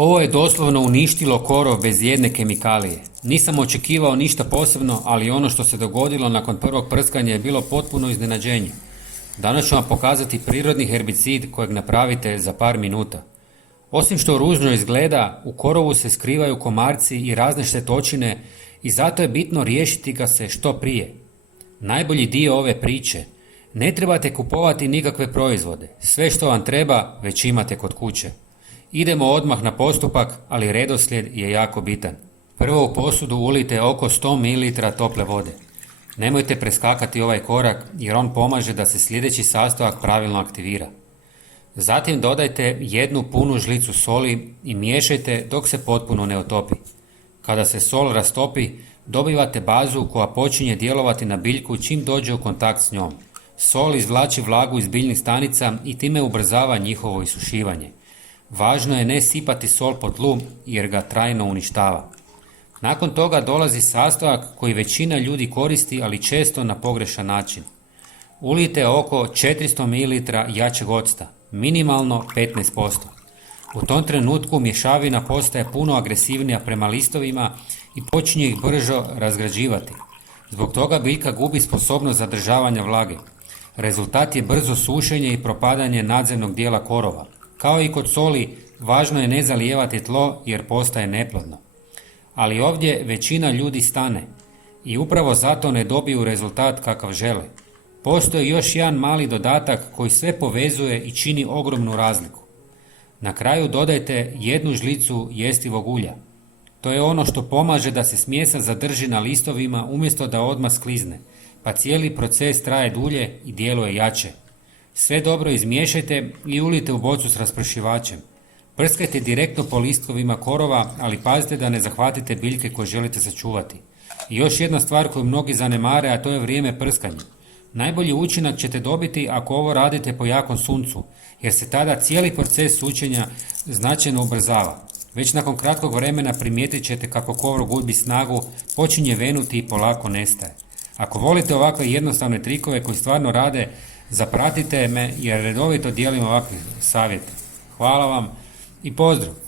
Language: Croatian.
Ovo je doslovno uništilo korov bez jedne kemikalije. Nisam očekivao ništa posebno, ali ono što se dogodilo nakon prvog prskanja je bilo potpuno iznenađenje. Danas ću vam pokazati prirodni herbicid kojeg napravite za par minuta. Osim što ružno izgleda, u korovu se skrivaju komarci i razne štetočine i zato je bitno riješiti ga se što prije. Najbolji dio ove priče, ne trebate kupovati nikakve proizvode, sve što vam treba već imate kod kuće. Idemo odmah na postupak, ali redoslijed je jako bitan. Prvo u posudu ulijte oko 100 ml tople vode. Nemojte preskakati ovaj korak jer on pomaže da se sljedeći sastojak pravilno aktivira. Zatim dodajte jednu punu žlicu soli i miješajte dok se potpuno ne otopi. Kada se sol rastopi, dobivate bazu koja počinje djelovati na biljku čim dođe u kontakt s njom. Sol izvlači vlagu iz biljnih stanica i time ubrzava njihovo isušivanje. Važno je ne sipati sol po tlu jer ga trajno uništava. Nakon toga dolazi sastojak koji većina ljudi koristi, ali često na pogrešan način. Ulijte oko 400 ml jačeg octa, minimalno 15%. U tom trenutku mješavina postaje puno agresivnija prema listovima i počinje ih brzo razgrađivati. Zbog toga biljka gubi sposobnost zadržavanja vlage. Rezultat je brzo sušenje i propadanje nadzemnog dijela korova. Kao i kod soli, važno je ne zalijevati tlo jer postaje neplodno. Ali ovdje većina ljudi stane i upravo zato ne dobiju rezultat kakav žele. Postoji još jedan mali dodatak koji sve povezuje i čini ogromnu razliku. Na kraju dodajte jednu žlicu jestivog ulja. To je ono što pomaže da se smjesa zadrži na listovima umjesto da odmah sklizne, pa cijeli proces traje dulje i djeluje jače. Sve dobro izmiješajte i ulijte u bocu s raspršivačem. Prskajte direktno po listovima korova, ali pazite da ne zahvatite biljke koje želite sačuvati. I još jedna stvar koju mnogi zanemare, a to je vrijeme prskanja. Najbolji učinak ćete dobiti ako ovo radite po jakom suncu, jer se tada cijeli proces sučenja značajno ubrzava. Već nakon kratkog vremena primijetit ćete kako korov gubi snagu, počinje venuti i polako nestaje. Ako volite ovakve jednostavne trikove koji stvarno rade, zapratite me jer redovito dijelim ovakve savjete. Hvala vam i pozdrav!